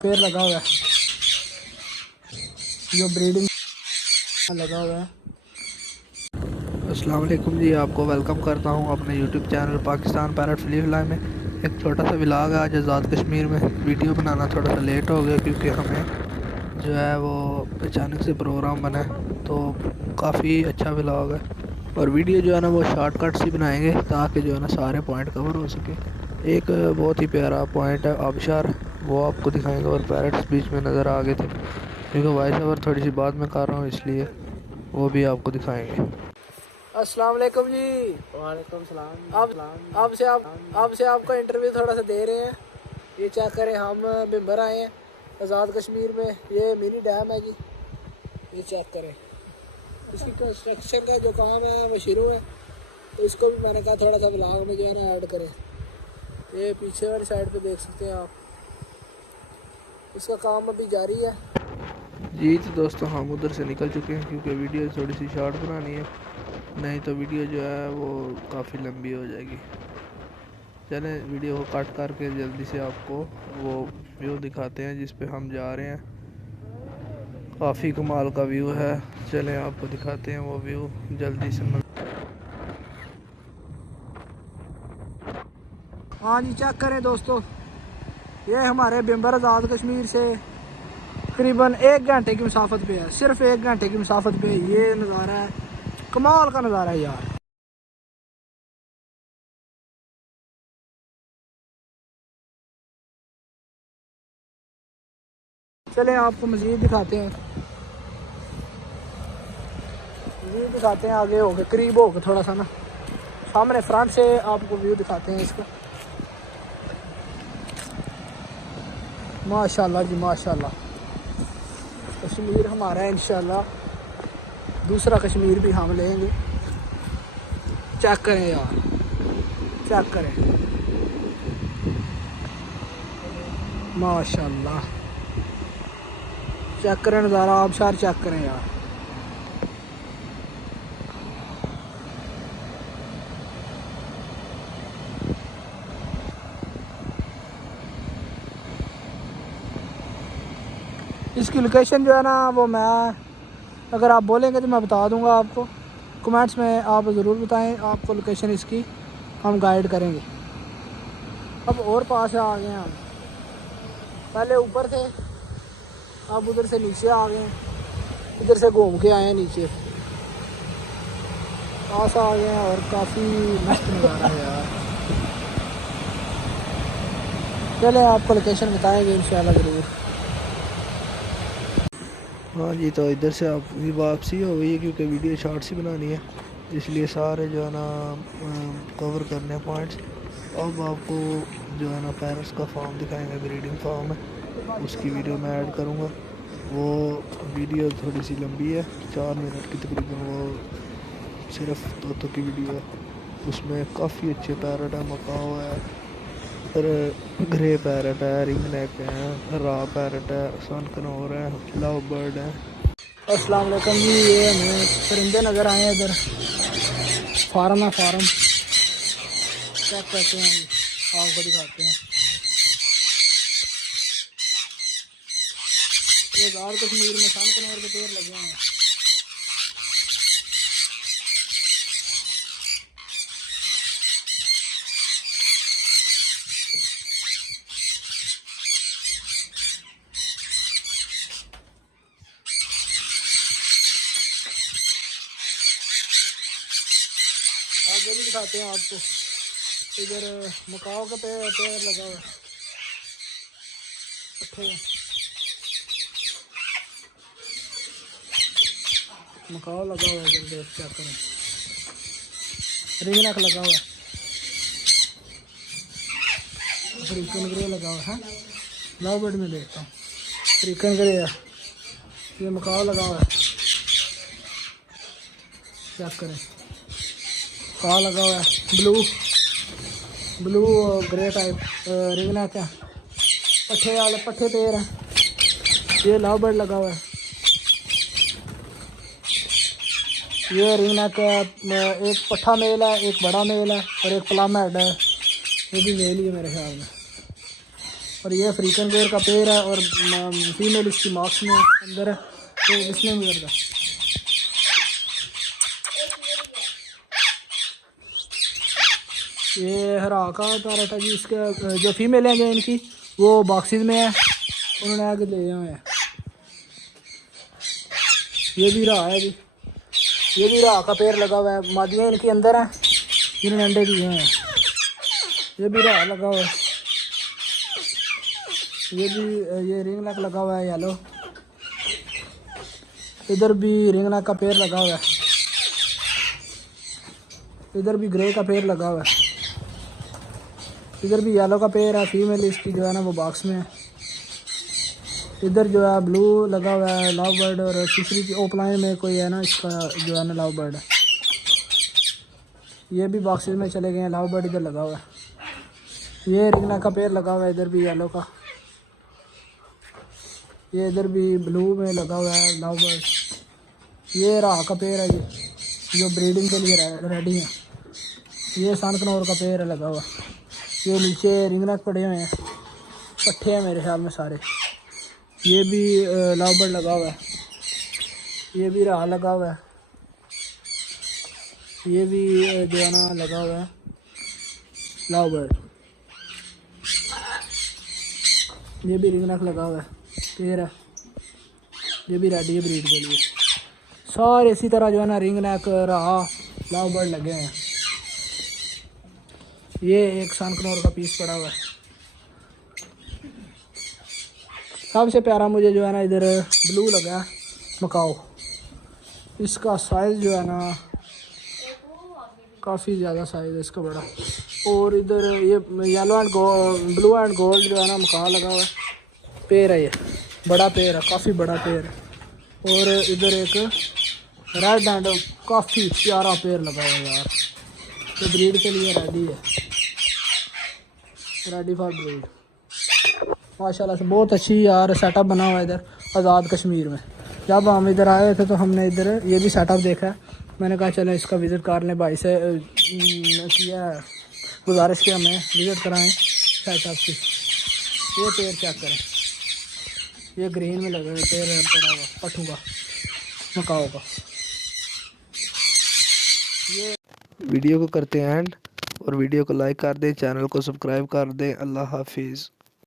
पेड़ लगा हुआ है जो ब्रीडिंग लगा हुआ है। अस्सलाम वालेकुम जी, आपको वेलकम करता हूं अपने यूट्यूब चैनल पाकिस्तान पैरट फ्ली फ्लाई में। एक छोटा सा व्लॉग है आज आज़ाद कश्मीर में। वीडियो बनाना थोड़ा सा लेट हो गया क्योंकि हमें जो है वो अचानक से प्रोग्राम बना है, तो काफ़ी अच्छा व्लॉग है। और वीडियो जो है ना वो शॉर्टकट सी बनाएंगे ताकि जो है ना सारे पॉइंट कवर हो सके। एक बहुत ही प्यारा पॉइंट है आबशार, वो आपको दिखाएंगे। और पैरट्स बीच में नज़र आ गए थे क्योंकि वॉइस ओवर थोड़ी सी बाद में कर रहा हूँ, इसलिए वो भी आपको दिखाएंगे। अस्सलाम वालेकुम जी। वालेकुम सलाम। आपसे आपका इंटरव्यू थोड़ा सा दे रहे हैं। ये चेक करें, हम बिम्बर आए हैं आज़ाद कश्मीर में। ये मिनी डैम है जी, ये चेक करें। इसकी कंस्ट्रक्शन का जो काम है वो शुरू है, तो इसको भी मैंने कहा थोड़ा सा व्लॉग में जो है ना ऐड करें। ये पीछे वाली साइड पे देख सकते हैं आप, इसका काम अभी जारी है। जी तो दोस्तों, हम उधर से निकल चुके हैं क्योंकि वीडियो थोड़ी सी शॉर्ट बनानी है, नहीं तो वीडियो जो है वो काफ़ी लंबी हो जाएगी। चलें वीडियो को कट करके जल्दी से आपको वो व्यू दिखाते हैं जिस पे हम जा रहे हैं। काफ़ी कमाल का व्यू है, चलें आपको दिखाते हैं वो व्यू जल्दी से। हाँ जी, चेक करें दोस्तों, ये हमारे बिम्बर आज़ाद कश्मीर से तकरीबन 1 घंटे की मुसाफत पे है। सिर्फ 1 घंटे की मुसाफत पे ये नज़ारा है, कमाल का नज़ारा है यार। चलें आपको मज़ीद दिखाते हैं, आगे होके करीब होके थोड़ा सा ना सामने फ्रंट से आपको व्यू दिखाते हैं इसका। माशाल्लाह जी माशाल्लाह, कश्मीर हमारा है इंशाल्लाह, दूसरा कश्मीर भी हम लेंगे। चेक करें यार, चेक करें माशाल्लाह, चेक करें नज़ारा, आबशार चेक करें यार। इसकी लोकेशन जो है ना वो मैं, अगर आप बोलेंगे तो मैं बता दूंगा आपको। कमेंट्स में आप ज़रूर बताएं, आपको लोकेशन इसकी हम गाइड करेंगे। अब और पास आ गए हैं हम, पहले ऊपर थे, अब उधर से नीचे आ गए हैं, इधर से घूम के आए हैं नीचे, पास आ गए हैं। और काफ़ी मस्त नज़ारा है यार। चले आपको लोकेशन बताएंगे इंशाल्लाह ज़रूर। हाँ जी, तो इधर से आपकी वापसी हो गई है क्योंकि वीडियो शॉर्ट सी बनानी है, इसलिए सारे जो है ना कवर करने हैं पॉइंट्स। अब आपको जो है ना पैरट्स का फार्म दिखाएंगे, ब्रीडिंग फार्म है, उसकी वीडियो मैं ऐड करूँगा। वो वीडियो थोड़ी सी लंबी है, 4 मिनट की तकरीबन, वो सिर्फ तोतों की वीडियो है। उसमें काफ़ी अच्छे पैरट है, मकाओ है, और ग्रे पैरट है, रिंग नेक है, रा पैरट है, सन कनौर है, लव बर्ड है। अस्सलाम वालेकुम जी, ये हमें परिंदे नज़र आए हैं इधर। फार्म है, फार्म चेक करते हैं जी, आपको दिखाते हैं। ये आज़ाद कश्मीर में सन कनौर के पेड़ लगे हैं। आगे भी दिखाते हैं आपको, इधर मकाओ का पेड़ लगा हुआ है, पट्टे मकाओ लगा हुआ है इधर, देख चेक करें। रिंग नेक लगा हुआ है, अफ्रीकन ग्रे लगा हुआ है। लव बर्ड में देखता हूँ, अफ्रीकन ग्रे है, ये मकाओ लगा हुआ है, चेक करें। कहा लगा हुआ है blue grey type ring neck है, पट्टे वाले पट्टे पेड़ है। ये लव बर्ड लगा हुआ है, ये रिंग नेक है। एक पट्ठा मेल है, एक बड़ा मेल है, और एक प्लम हेड है, ये भी मेल ही है मेरे ख्याल में। और ये अफ्रीकन गोर का पेड़ है और फीमेल इसकी मार्क्स में अंदर है, तो इसमें भी करता। ये हरा का पैरट है जी, इसके जो फीमेल हैं जो इनकी वो बॉक्सेस में है, उन्होंने आगे ले हुए हैं। ये भी रहा है जी, ये भी रहा का पेड़ लगा हुआ है, मादियाँ इनके अंदर हैं जिन्होंने अंडे दिए हैं। ये भी रहा लगा हुआ है, ये भी ये रिंग नेक लगा हुआ है येलो। इधर भी रिंग नेक का पेड़ लगा हुआ है, इधर भी ग्रे का पेड़ लगा हुआ है, इधर भी येलो का पेड़ है, फीमेल इसकी जो है ना वो बॉक्स में है। इधर जो है ब्लू लगा हुआ है लव बर्ड, और तीसरी की ओपलाइन में कोई है ना इसका जो है ना लव बर्ड है। ये भी बॉक्सेस में चले गए हैं, लव बर्ड इधर लगा हुआ है। ये रिंग नेक का पेड़ लगा हुआ है, इधर भी येलो का। ये इधर भी ब्लू में लगा हुआ है लव बर्ड। ये राह का पेड़ है जी, जो ब्रीडिंग के लिए रेडी है। ये सनकनौर का पेड़ है लगा हुआ। ये नीचे रिंग नेक पड़े हुए हैं, पट्टे हैं मेरे ख्याल में सारे। ये भी लव बर्ड लगा हुआ है, ये भी राह लगा हुआ है, ये भी जो है ना लगा हुआ है लव बर्ड। ये भी रिंग नेक लगा हुआ है पेड़ है, ये भी रेडी है ब्रीड के लिए। सारे इसी तरह जो है ना रिंग नेक राह लव बर्ड लगे हैं। ये एक सनकनौर का पीस पड़ा हुआ है। सबसे प्यारा मुझे जो है ना इधर ब्लू लगा मकाओ। इसका साइज़ जो है ना काफ़ी ज़्यादा साइज़ है इसका बड़ा। और इधर ये yellow and blue and gold जो है ना मकाओ लगा हुआ है, पेड़ है। ये बड़ा पेड़ है, काफ़ी बड़ा पेड़ है। और इधर एक रेड एंड काफ़ी प्यारा पेड़ लगा हुआ है यार, तो ब्रीड के लिए रेडी है, रेडी फॉर ब्रीड। माशाल्लाह से बहुत अच्छी यार सेटअप बना हुआ है इधर आज़ाद कश्मीर में। जब हम इधर आए थे तो हमने इधर ये भी सेटअप देखा है, मैंने कहा चलो इसका विज़िट कर लें। भाई से किया गुजारिश की हमें विज़िट कराएं सेटअप की। ये पेड़ चेक करें, ये ग्रीन में लगे हुए पेड़ पड़ा हुआ पट्ठू का मकाओ का। ये वीडियो को करते हैं एंड, और वीडियो को लाइक कर दें, चैनल को सब्सक्राइब कर दें। अल्लाह हाफिज़।